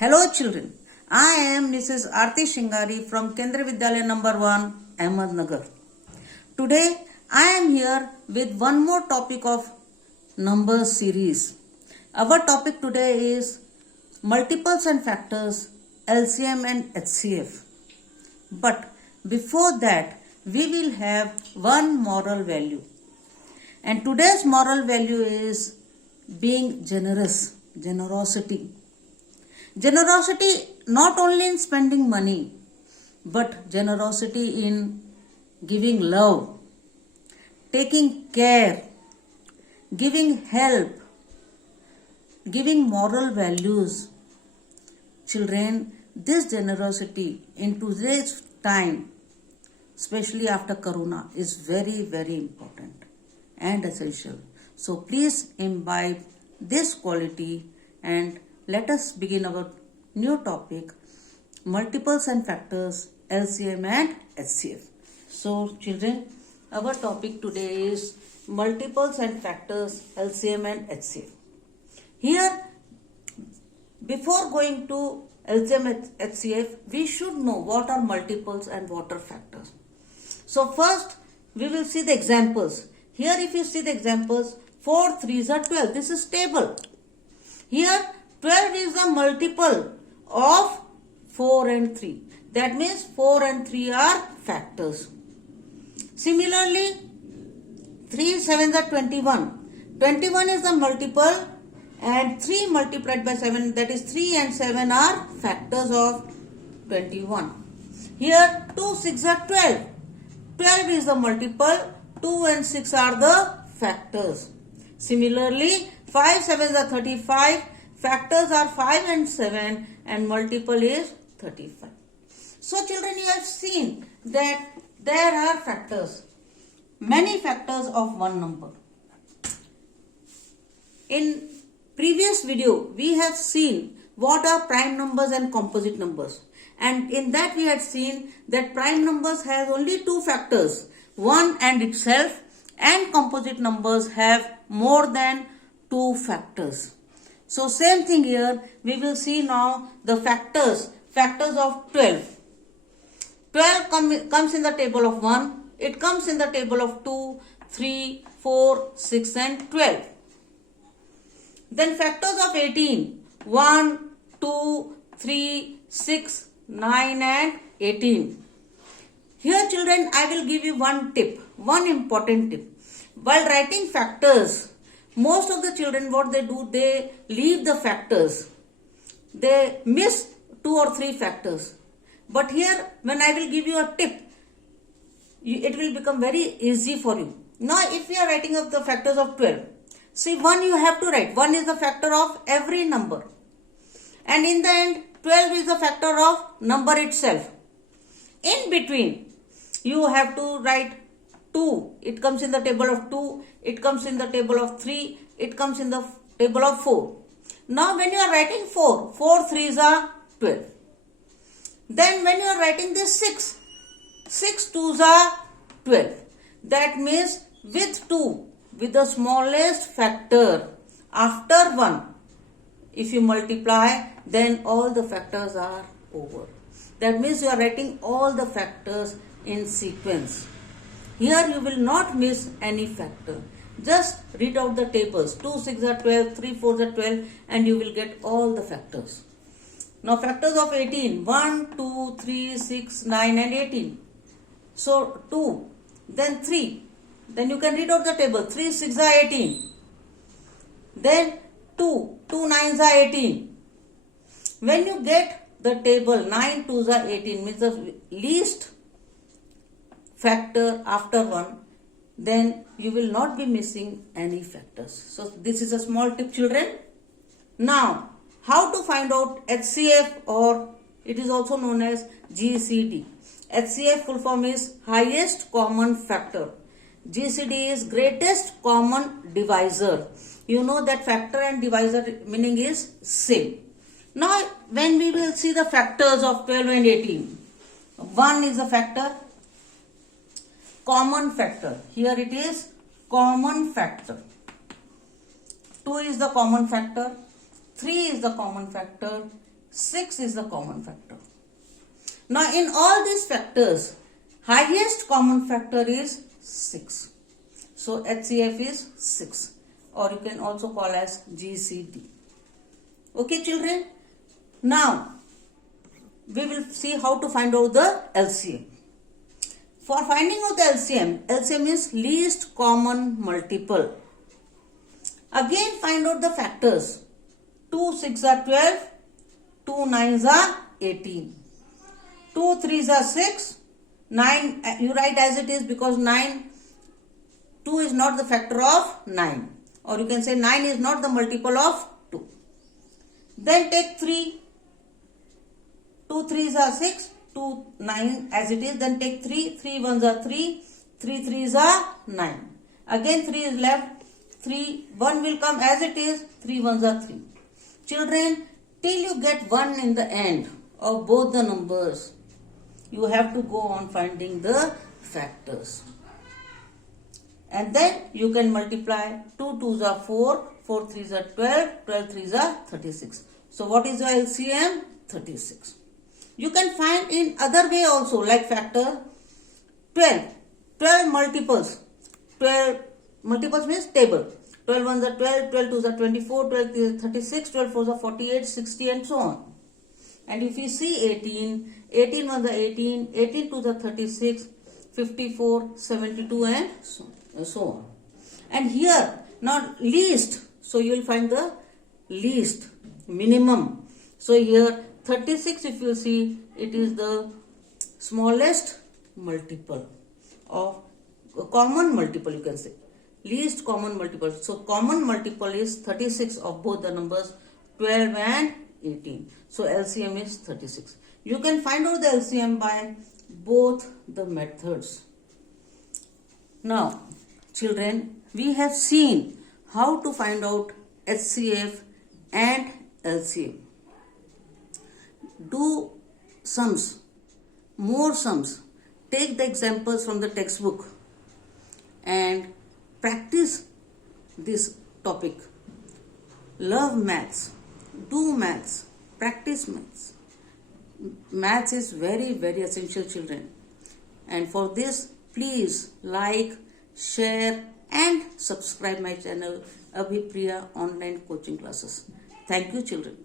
Hello children, I am Mrs. Aarti Shingari from Kendra Vidyalaya number 1, Ahmednagar. Today I am here with one more topic of number series. Our topic today is multiples and factors, LCM and HCF. But before that, we will have one moral value. And today's moral value is being generous, generosity. Generosity not only in spending money, but generosity in giving love, taking care, giving help, giving moral values. Children, this generosity in today's time, especially after Corona, is very, very important and essential. So please imbibe this quality and let us begin our new topic, multiples and factors, LCM and HCF. So children, our topic today is multiples and factors, LCM and HCF. Here, before going to LCM and HCF, we should know what are multiples and what are factors. So first, we will see the examples. Here if you see the examples, 4 3s are 12. This is table. Here 12 is the multiple of 4 and 3. That means 4 and 3 are factors. Similarly, 3 7s are 21. 21 is the multiple and 3 multiplied by 7, that is 3 and 7 are factors of 21. Here 2 6s are 12. 12 is the multiple, 2 and 6 are the factors. Similarly, 5 7s are 35. Factors are 5 and 7 and multiple is 35. So children, you have seen that there are factors, many factors of one number. In previous video, we have seen what are prime numbers and composite numbers. And in that we had seen that prime numbers has only two factors, 1 and itself, and composite numbers have more than 2 factors. So same thing here, we will see now the factors of 12. 12 comes in the table of 1, it comes in the table of 2, 3, 4, 6 and 12. Then factors of 18, 1, 2, 3, 6, 9 and 18. Here children, I will give you one tip, one important tip. While writing factors, most of the children, what they do, they leave the factors. They miss 2 or 3 factors. But here, when I will give you a tip, it will become very easy for you. Now, if you are writing up the factors of 12, see 1 you have to write. 1 is the factor of every number. And in the end, 12 is the factor of number itself. In between, you have to write 2. It comes in the table of 2. It comes in the table of 3. It comes in the table of 4. Now when you are writing 4, 4 3s are 12. Then when you are writing this 6, 6 2s are 12. That means with 2, with the smallest factor after 1, if you multiply, then all the factors are over. That means you are writing all the factors in sequence. Here you will not miss any factor. Just read out the tables. 2 6 are 12, 3 4 are 12 and you will get all the factors. Now factors of 18, 1, 2, 3, 6, 9 and 18. So 2, then 3. Then you can read out the table. 3 6 are 18. Then 2 9s are 18. When you get the table 9 2s are 18, means the least factor after 1, then you will not be missing any factors. So this is a small tip children. Now how to find out HCF, or it is also known as GCD. HCF full form is highest common factor. GCD is greatest common divisor. You know that factor and divisor meaning is same. Now when we will see the factors of 12 and 18, 1 is a factor, common factor. Here it is common factor. 2 is the common factor, 3 is the common factor, 6 is the common factor. Now in all these factors, highest common factor is 6. So HCF is 6, or you can also call as GCD. Okay children, now we will see how to find out the LCM. For finding out the LCM, LCM is least common multiple. Again find out the factors. 2 6 are 12, 2 9s are 18, 2 3s are 6, 9 you write as it is because 2 is not the factor of 9, or you can say 9 is not the multiple of 2. Then take 3, 2 3s are 6, 2 9 as it is, then take 3, 3 1s are 3, 3 3s are 9. Again 3 is left, 3 1 will come as it is, 3 1s are 3. Children, till you get 1 in the end of both the numbers, you have to go on finding the factors. And then you can multiply. 2 2s are 4, 4 3s are 12, 12 3s are 36. So what is the LCM? 36. You can find in other way also, like factor 12. 12 multiples. 12 multiples means table. 12 1s are 12, 12 2s are 24, 12 3s are 36, 12 4s are 48, 60 and so on. And if you see 18, 18 1s are 18, 18 2s are 36, 54, 72 and so on. And here, now least, so you will find the least, minimum. So here 36, if you see, it is the smallest multiple of common multiple, you can say. Least common multiple. So common multiple is 36 of both the numbers 12 and 18. So LCM is 36. You can find out the LCM by both the methods. Now children, we have seen how to find out HCF and LCM. Do sums, more sums. Take the examples from the textbook and practice this topic. Love maths, do maths, practice maths. Maths is very, very essential, children. And for this, please like, share and subscribe my channel Abhipriya Online Coaching Classes. Thank you, children.